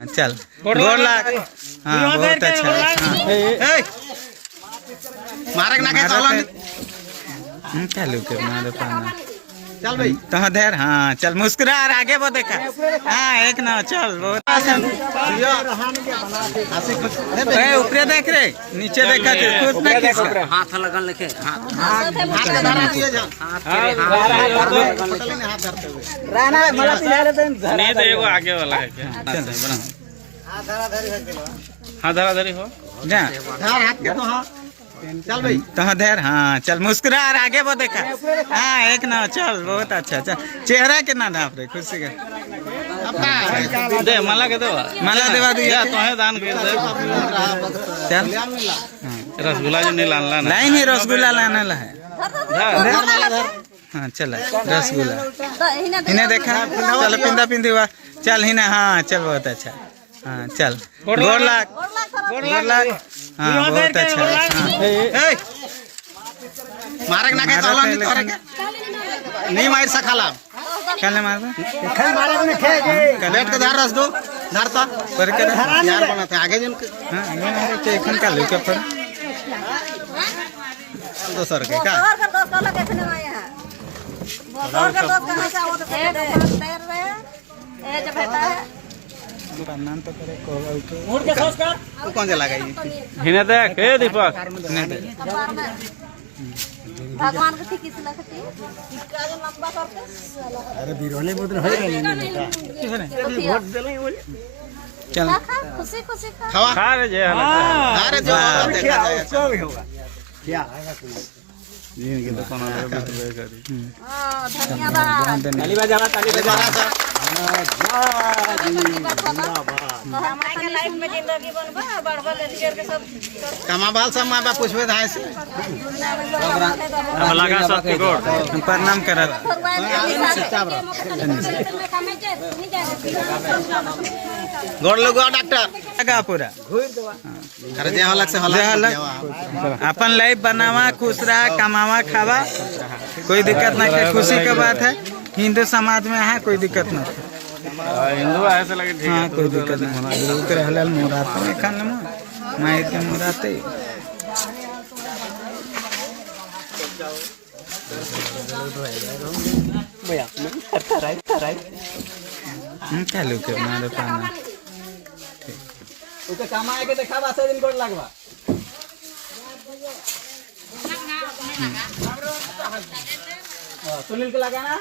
चल गोर लाग। हाँ बहुत अच्छा। मारक ना के चालू कर मारे पाना चल भाई तो धैर। हाँ चल मुस्कुरा और आगे वो देखा। हाँ एक ना चल बहुत ऊपर देख रे नीचे देखा खुश ना किसका हाथ लगन लेके हाथ का धरा दिए जा राणा मला पिलाले तो नहीं तो एगो आगे वाला है क्या? चल बना हाँ धरा धरी हो जा धार हाथ के तो हां चल भाई तो धैर। हाँ चल मुस्कुरा और आगे वो देखा। हाँ एक ना चल बहुत अच्छा। चल चेहरा कितना ढाप रहे खुशी का दे माला के दो माला देवा दिया तो है दान कर दे। चल रसगुल्ला जो नहीं लाना ना लाइन ही रसगुल्ला लाना ला है। धर हाँ चल रसगुल्ला इन्हें देखा चल पिंदा पिंदी हुआ चल ही ना। हाँ चल बहुत अच्छा। हाँ चल गोर लाग गोर लाग। हाँ बहुत अच्छा। मारक ना के चला नहीं तोरे के नहीं मार सखाला चल मार खाई मारक ने खे के बैठ के धार रस दो धारता पर के यार बनाते आगे जन हाँ ये मारे के खन का लुका पर दो सर के का नाम तो करे को तू कौन जला गई हिने देख ए दीपक भगवान के ठीक इसला खती इसका जो लंबा करके अरे बिरोले मुद्र होई रहनी वोट देले बोले चल खुशी खुशी खा खावा खा रे जे हालत अरे जो देखा जाए सब होगा क्या दिन के दुकान में बैठ करी हां धन्यवाद ताली बजावा ताली बजावा हमारे के लाइफ में जिंदगी बनबा बढ़बा लेकर के सब कमा बाल सब मां बाप पूछबे धाय से अब लगा सब के गोड़ प्रणाम करा गोड़ लगो डॉक्टर लगा पूरा अरे जे हलक से हलक अपन लाइफ बनावा खुश रहा कमावा खावा कोई दिक्कत ना है। खुशी की बात है हिंदू समाज में है कोई दिक्कत ना हिंदू ऐसे लगे ठीक हाँ है कोई दिक्कत नहीं उतर हलाल मुराते में खाने में माई के मुराते चालू कर मारे पाना उके कमाए के देखावा से दिन गोड़ लगवा सुनील के लगाना